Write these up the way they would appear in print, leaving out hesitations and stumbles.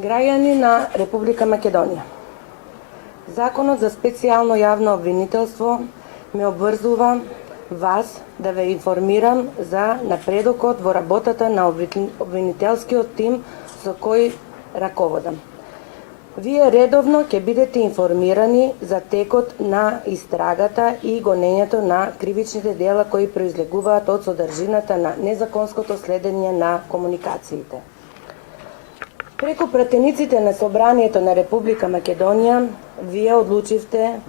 Граѓани на Република Македонија. Законот за специјално јавно обвинителство ме обврзува вас да ве информирам за напредокот во работата на обвинителскиот тим со кој раководам. Вие редовно ќе бидете информирани за текот на истрагата и гонењето на кривичните дела кои произлегуваат од содржината на незаконското следење на комуникациите. Преку пратениците на Собранието на Република Македонија, вие одлучивте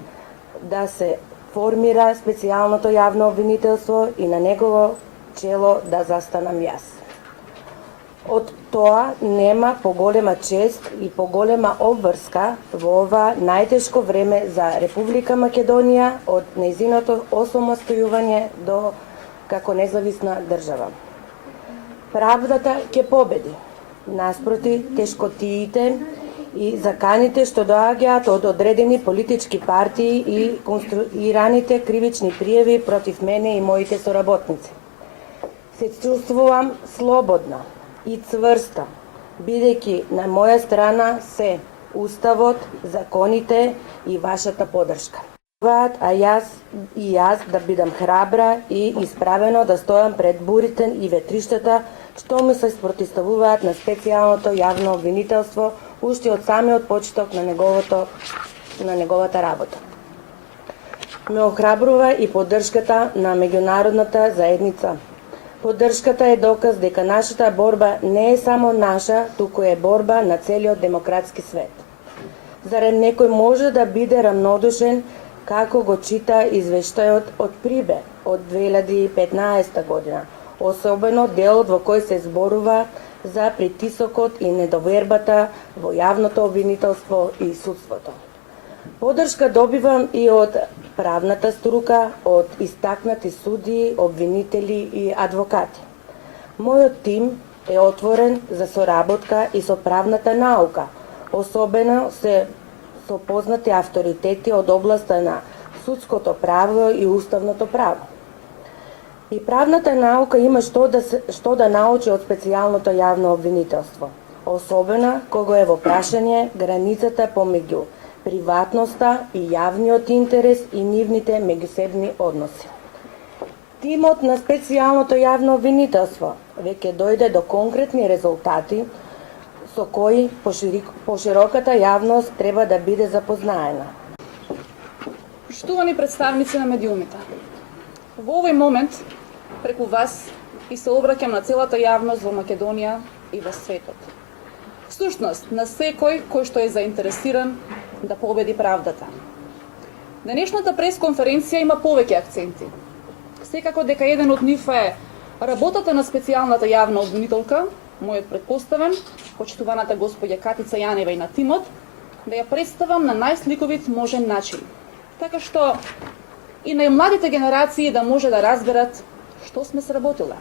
да се формира специјалното јавно обвинителство и на негово чело да застанам јас. Од тоа нема поголема чест и поголема обврска во ова најтешко време за Република Македонија од нејзиното осамостојување до како независна држава. Правдата ќе победи, наспроти тешкотиите и заканите што доаѓаат од одредени политички партии и конструираните кривични пријави против мене и моите соработници. Се чувствувам слободна и цврста, бидејќи на моја страна се Уставот, законите и вашата поддршка. А јас да бидам храбра и исправено да стојам пред бурите и ветриштата што ми се спротивставуваат на специјалното јавно обвинителство уште од самиот почеток на неговата работа. Ме охрабрува и поддршката на меѓународната заедница. Поддршката е доказ дека нашата борба не е само наша, туку е борба на целиот демократски свет. Зарем некој може да биде рамнодушен како го чита извештајот од Прибе од 2015 година, особено делот во кој се зборува за притисокот и недовербата во јавното обвинителство и судството. Поддршка добивам и од правната струка, од истакнати судии, обвинители и адвокати. Мојот тим е отворен за соработка и со правната наука, особено со познати авторитети од областа на судското право и уставното право. И правната наука има што да научи од специјалното јавно обвинителство, особено кога е во прашање границата помеѓу приватноста и јавниот интерес и нивните меѓусебни односи. Тимот на специјалното јавно обвинителство веќе дојде до конкретни резултати со кои пошироката јавност треба да биде запознаена. Поштувани представници на медиумите, во овој момент преку вас и се обраќам на целата јавност во Македонија и во светот. Всушност, на секој кој што е заинтересиран да победи правдата. Денешната пресконференција има повеќе акценти. Секако дека еден од нив е работата на специјалната јавна обвинителка, мојот претпоставен, почитуваната господја Катица Јанева и на тимот, да ја представам на најсликовит можен начин, така што и најмладите генерации да може да разберат што сме сработиле.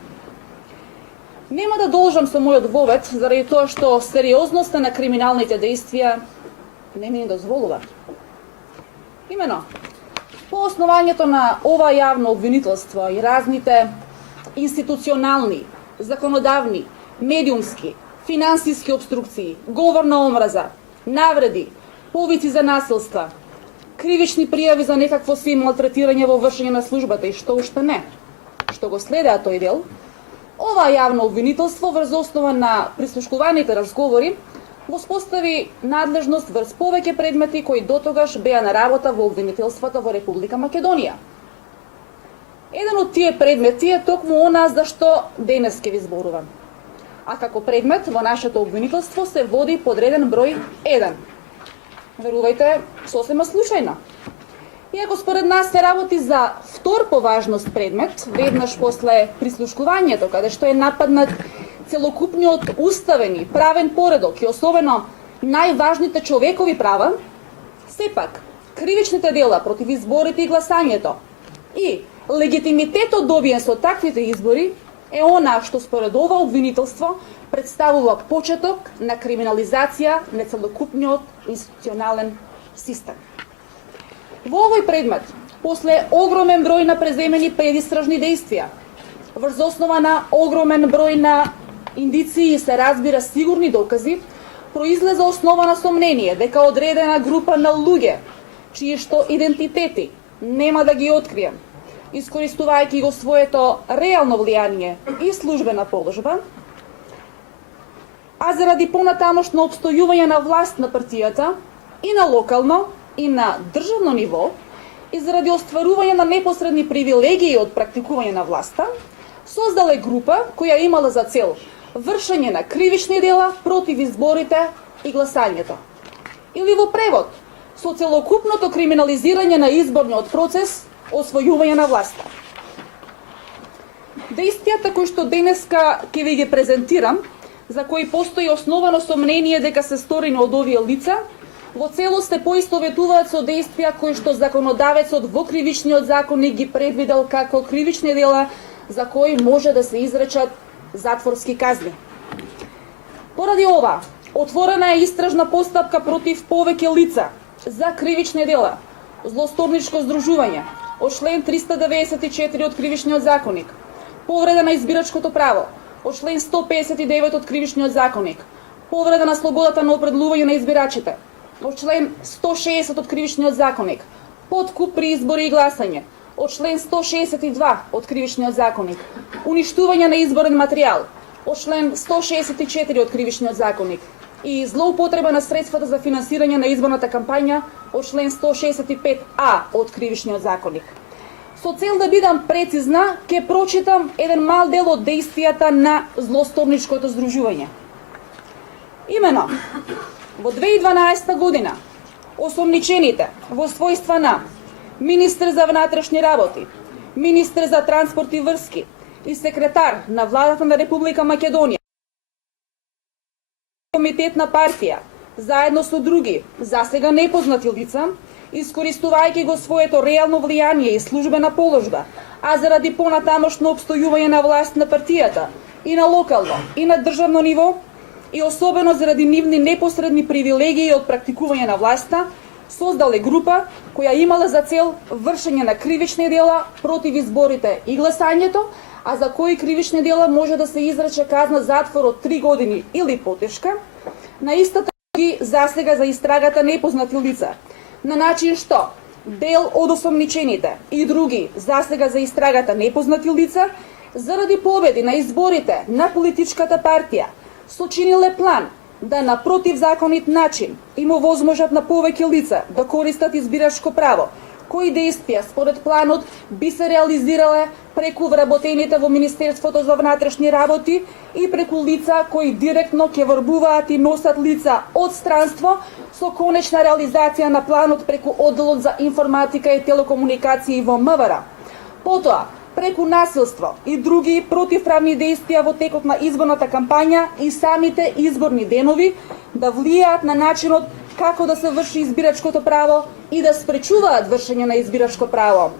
Нема да должам со мојот вовед, заради тоа што сериозноста на криминалните действија не ми дозволува. Имено, по основањето на ова јавно обвинителство и разните институционални, законодавни, медиумски, финансиски обструкции, говор на омраза, навреди, повици за насилства, кривични пријави за некакво си малтретирање во вршење на службата и што уште не, што го следеа тој дел, ова јавно обвинителство врз основа на прислушкуваните разговори воспостави надлежност врз повеќе предмети кои дотогаш беа на работа во обвинителството во Република Македонија. Еден од тие предмети е токму она за што денес ќе ви зборувам. А како предмет во нашето обвинителство се води подреден број 1. Верувајте, сосема случајно. Иако според нас се работи за втор по важност предмет, веднаш после прислушкувањето, каде што е нападнат целокупниот уставен и правен поредок и особено најважните човекови права, сепак кривичните дела против изборите и гласањето и легитимитетот добиен со таквите избори е она што според ова обвинителство представува почеток на криминализација на целокупниот институционален систем. Во овој предмет, после огромен број на преземени предистражни действија, врз основа на огромен број на индиции и се разбира сигурни докази, произлезе основа на сомнение дека одредена група на луѓе, чии што идентитети нема да ги открием, искористувајќи го своето реално влијание и службена положба, а заради понатамошно обстојување на власт на партијата и на локално и на државно ниво и заради остварување на непосредни привилегии од практикување на власта, создале група која имала за цел вршење на кривични дела против изборите и гласањето. Или во превод, со целокупното криминализирање на изборниот процес, освојување на власта. Дејствијата кои што денеска ќе ви ги презентирам, за кои постои основано сомнение дека се сторени од овие лица, во целост се поистоветуваат со дејствија кои што законодавецот во кривичниот законник ги предвидел како кривични дела за кои може да се изречат затворски казни. Поради ова, отворена е истражна постапка против повеќе лица за кривични дела, злосторничко здружување, од член 394 од кривичниот законник, повреда на избирачкото право, од член 159 од кривичниот законник, повреда на слободата на определување на избирачите, од член 160 од кривичниот законник, подкуп при избори и гласање, од член 162 од кривичниот законник, уништување на изборен материјал, од член 164 од кривичниот законник и злоупотреба на средствата за финансирање на изборната кампања од член 165а од кривичниот законник. Со цел да бидам прецизна, ќе прочитам еден мал дел од дејствијата на злосторничкото здружување. Имено, во 2012 година, осомничените во својства на министер за внатрешни работи, министер за транспорт и врски и секретар на владата на Република Македонија, комитет на партија, заедно со други, засега непознати лица, искористувајќи го своето реално влијание и службена положба, а заради понатамошно обстојување на власт на партијата и на локално и на државно ниво, и особено заради нивни непосредни привилегии од практикување на власта, создале група која имала за цел вршење на кривични дела против изборите и гласањето, а за кои кривични дела може да се изрече казна затвор од 3 години или потешка, на истата ги засега за истрагата непознати лица, на начин што дел од осомничените и други засега за истрагата непознати лица, заради победи на изборите на политичката партија, сочиниле план да на противзаконит начин им овозможат на повеќе лица да користат избирачко право, кои дејствија според планот би се реализирале преку вработените во Министерството за внатрешни работи и преку лица кои директно ќе врбуваат и носат лица од странство со конечна реализација на планот преку одделот за информатика и телекомуникации во МВР. Потоа, преку насилство и други противправни дејствија во текот на изборната кампања и самите изборни денови да влијаат на начинот како да се врши избирачкото право и да спречуваат вршење на избирачко право.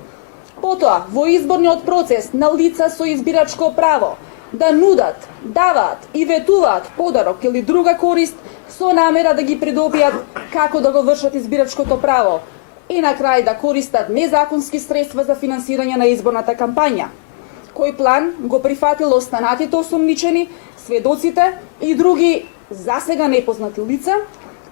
Потоа, во изборниот процес на лица со избирачко право да нудат, даваат и ветуваат подарок или друга корист со намера да ги придобијат како да го вршат избирачкото право и на крај да користат незаконски средства за финансирање на изборната кампања. Кој план го прифатило останатите осомничени, сведоците и други засега непознати лица,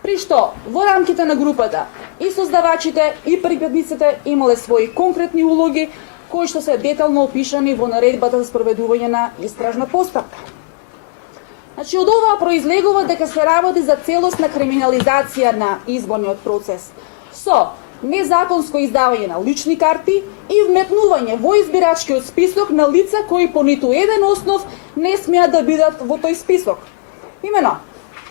при што во рамките на групата и создавачите и припадниците имале своји конкретни улоги кои што се детално опишани во наредбата за спроведување на истражна постапка. Значи, од ова произлегува дека се работи за целосна криминализација на изборниот процес со незаконско издавање на лични карти и вметнување во избирачкиот список на лица кои по ниту еден основ не смеат да бидат во тој список. Имено,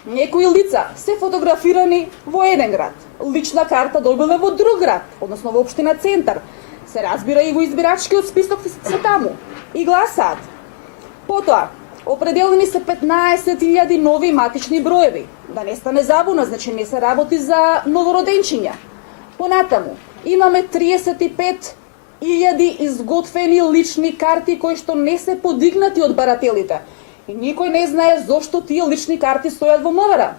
некои лица се фотографирани во еден град, лична карта добиле во друг град, односно во општина Центар, се разбира и во избирачкиот список се таму и гласаат. Потоа, определени се 15.000 нови матични броеви. Да не стане забуна, значи не се работи за новороденчиња. Понатаму, имаме 35.000 изготвени лични карти кои што не се подигнати од барателите. И никој не знае зошто тие лични карти стојат во МВР.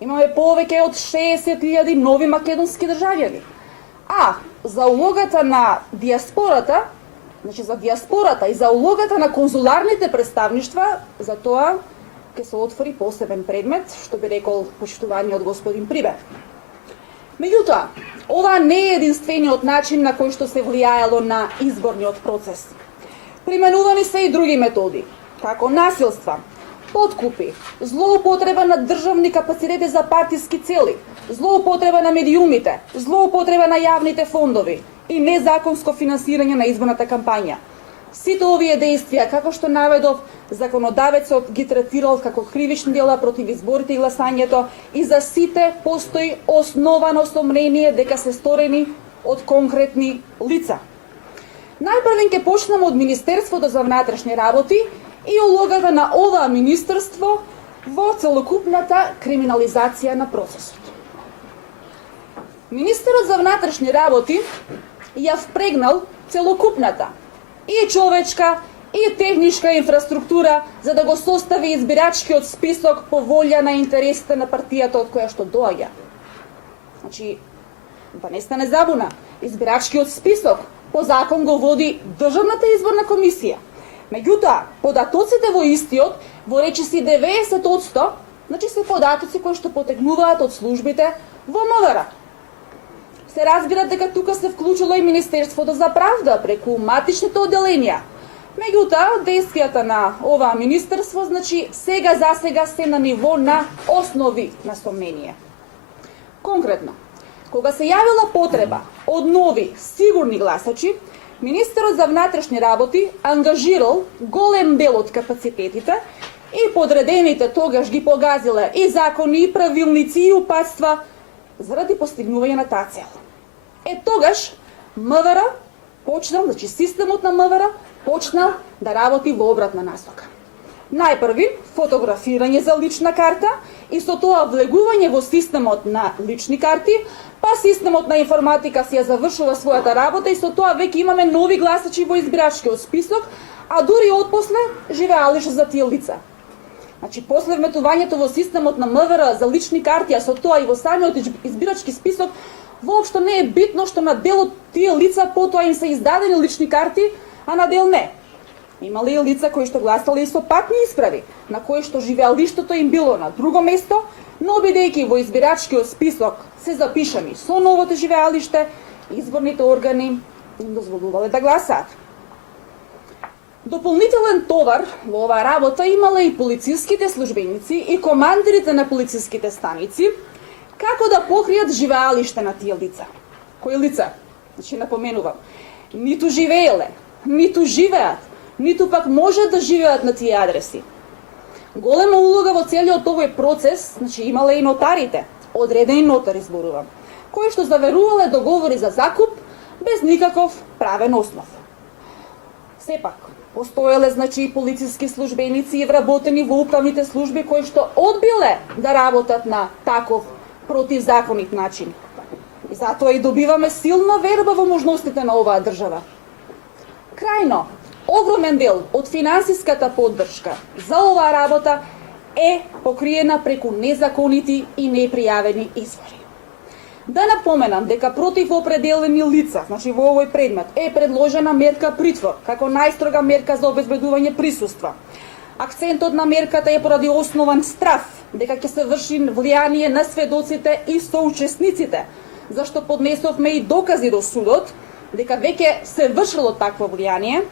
Имаме повеќе од 60.000 нови македонски државјани. А за улогата на диаспората, значи за диаспората и за улогата на конзуларните представништва, за тоа ќе се отвори посебен предмет, што би рекол почитуваниот господин Прибе. Меѓутоа, ова не е единствениот начин на кој што се влијаело на изборниот процес. Применувани се и други методи, како насилства, подкупи, злоупотреба на државни капацитети за партиски цели, злоупотреба на медиумите, злоупотреба на јавните фондови и незаконско финансирање на изборната кампања. Сите овие действија, како што наведов, законодавецот ги третирал како кривични дела против изборите и гласањето и за сите постои основано сомнение дека се сторени од конкретни лица. Најпрвен ќе почнеме од Министерството за внатрешни работи и улогата на ова министерство во целокупната криминализација на процесот. Министерот за внатрешни работи ја впрегнал целокупната и човечка и техничка инфраструктура за да го состави избирачкиот список по волја на интересите на партијата од која што доаѓа. Значи, да не стане забуна, избирачкиот список по закон го води Државната изборна комисија. Меѓутоа, податоците во истиот, во речиси 90%, значи се податоци кои што потегнуваат од службите во МВР. Се разбира дека тука се вклучило и Министерството за правда преку матичните одделенија. Меѓутоа, действијата на ова министерство, значи, сега за сега се на ниво на основи на сомнение. Конкретно, кога се јавила потреба од нови сигурни гласачи, Министерот за внатрешни работи ангажирал голем дел од капацитетите и подредените тогаш ги погазиле и закони, и правилници, и упатства заради постигнување на таа цел. Тогаш МВР почнал, значи системот на МВР почнал да работи во обратна насока. Најпрви фотографирање за лична карта и со тоа влегување во системот на лични карти, па системот на информатика си ја завршува својата работа и со тоа веќе имаме нови гласачи во избирачкиот список, а дури отпосле живеалише за тие лица. Значи, после вметувањето во системот на МВР за лични карти, а со тоа и во самиот избирачки список, воопшто не е битно што на дел од тие лица потоа им се издадени лични карти, а на дел не. Имали и лица кои што гласали и со патни исправи, на кои што живеалиштето им било на друго место, но бидејќи во избирачкиот список се запишани со новото живеалиште, изборните органи им дозволувале да гласаат. Дополнителен товар во оваа работа имале и полициските службеници и командирите на полициските станици, како да покријат живеалиште на тие лица. Кои лица? Значи, напоменувам, ниту живееле, ниту живеат, ниту пак можат да живеат на тие адреси. Голема улога во целиот овој процес, значи, имале и нотарите, одредени нотари зборувам, кои што заверувале договори за закуп без никаков правен основ. Сепак, постоеле, значи, и полициски службеници и вработени во управните служби кои што одбиле да работат на таков противзаконит начин. И затоа и добиваме силна верба во можностите на оваа држава. Крајно, огромен дел од финансиската поддршка за оваа работа е покриена преку незаконити и непријавени извори. Да напоменам дека против определени лица, значи во овој предмет, е предложена мерка притвор, како најстрога мерка за обезбедување присуства. Акцентот на мерката е поради основан страф дека ќе се врши влијание на сведоците и соучесниците, зашто поднесовме и докази до судот дека веќе се вршило такво влијание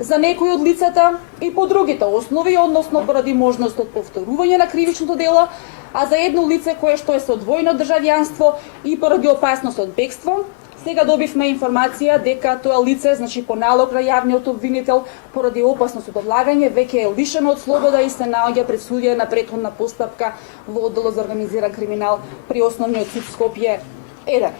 за некои од лицата и по другите основи, односно поради можност од повторување на кривичното дело, а за едно лице кое што е со двојно државјанство и поради опасност од бегство, сега добивме информација дека тоа лице, значи по налог на јавниот обвинител, поради опасност од одлагање, веќе е лишено од слобода и се наоѓа пред судија на претходна постапка во одделот за организиран криминал при основниот суд Скопје 1.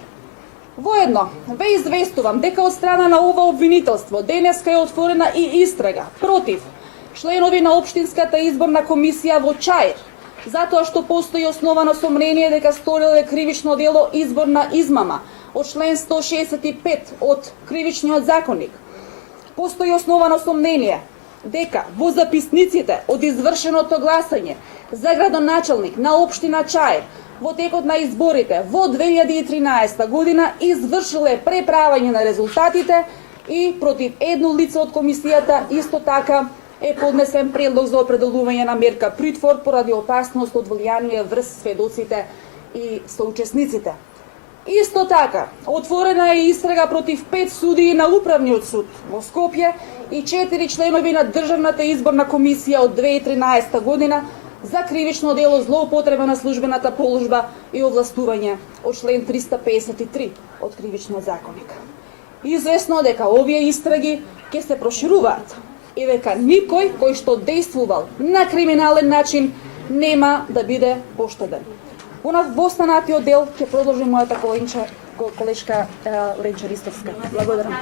Воедно, ве известувам дека од страна на ова обвинителство денеска е отворена и истрага против членови на Општинската изборна комисија во Чаир, затоа што постои основано сомнение дека сториле кривично дело изборна измама од член 165 од Кривичниот законник. Постои основано сомнение дека во записниците од извршеното гласање за градоначалник на општина Чаир во текот на изборите во 2013 година извршиле преправање на резултатите и против едно лице од комисијата исто така е поднесен предлог за определување на мерка притвор поради опасност од влијание врз сведоците и соучесниците. Исто така, отворена е истрага против 5 судии на Управниот суд во Скопје и 4 членови на Државната изборна комисија од 2013 година за кривично дело злоупотреба на службената положба и овластување од член 353 од Кривичниот законник. Известно дека овие истраги ќе се прошируваат и дека никој кој што действувал на криминален начин нема да биде поштеден. Во останатиот дел ќе продолжи мојата колешка Ленча Ристовска. Благодарам.